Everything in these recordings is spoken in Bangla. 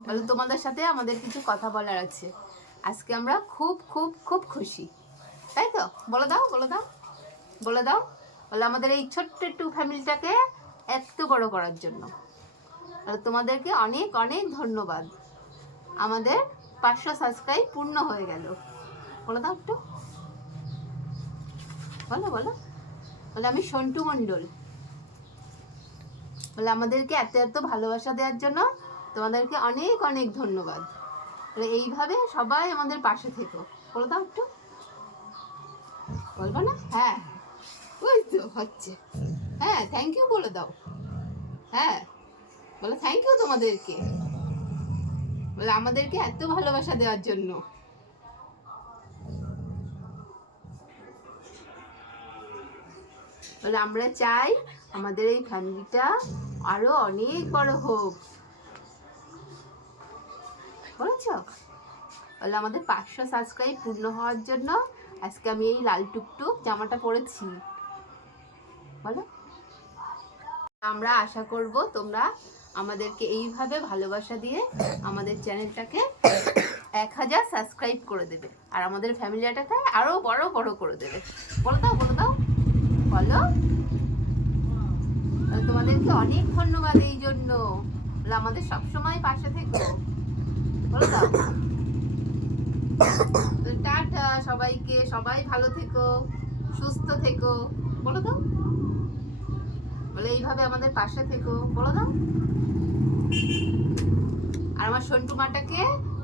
বলো তোমাদের সাথে আমাদের কিছু কথা বলার আছে। আজকে আমরা খুব খুব খুব খুশি। তাই তো? বলে দাও বলে দাও। বলে দাও। বলে আমাদের এই ছোট্ট একটু ফ্যামিলিটাকে এত বড় করার জন্য। তোমাদেরকে অনেক অনেক ধন্যবাদ। আমাদের পাঁচশো সাবস্ক্রাইব পূর্ণ হয়ে গেল। বলে দাও একটু। বলো বলো। বলে আমি সন্টু মণ্ডল। বলে আমাদেরকে এত এত ভালোবাসা দেওয়ার জন্য তোমাদেরকে অনেক অনেক ধন্যবাদ। এইভাবে সবাই আমাদের পাশে থেকো। বলে দাও একটু। বলব না? হ্যাঁ। ওই তো হচ্ছে। হ্যাঁ থ্যাংক ইউ বলে দাও। হ্যাঁ। বলে থ্যাংক ইউ তোমাদেরকে। বলে আমাদেরকে এত ভালোবাসা দেওয়ার জন্য। বলে আমরা চাই আমাদের এই ফ্যামিলিটা আরও অনেক বড় হোক। বলেছ বলে আমাদের পাঁচশো সাবস্ক্রাইব পূর্ণ হওয়ার জন্য আজকে আমি এই লাল টুকটুক জামাটা পরেছি। বলো। আমরা আশা করব তোমরা আমাদেরকে এইভাবে ভালোবাসা দিয়ে আমাদের চ্যানেলটাকে এক হাজার সাবস্ক্রাইব করে দেবে। আর আমাদের ফ্যামিলিটাকে আরও বড় বড় করে দেবে। বলো দাও বলো দাও। বলো। তোমাদেরকে অনেক ধন্যবাদ এই জন্য। আমাদের সবসময় পাশে থেকো। তো টাটা সবাইকে, সবাই ভালো থেকো, সুস্থ থেকো। বলো দাও বলে এইভাবে আমাদের পাশে থেকো। বলো দাও আর আমার সন্টু মাটাকে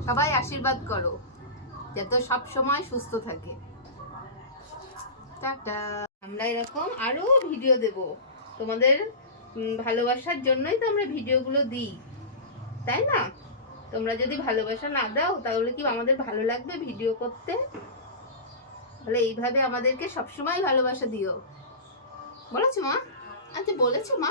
সবাই আশীর্বাদ করো, যাতে সব সময় সুস্থ থাকে। টাটা। আমরা এরকম আরও ভিডিও দেব। তোমাদের ভালোবাসার জন্যই তো আমরা ভিডিওগুলো দিই। তাই না? তোমরা যদি ভালোবাসা না দাও, তাহলে কি আমাদের ভালো লাগবে ভিডিও করতে? তাহলে এইভাবে আমাদেরকে সবসময় ভালোবাসা দিও। বলেছ মা? আচ্ছা বলেছ মা।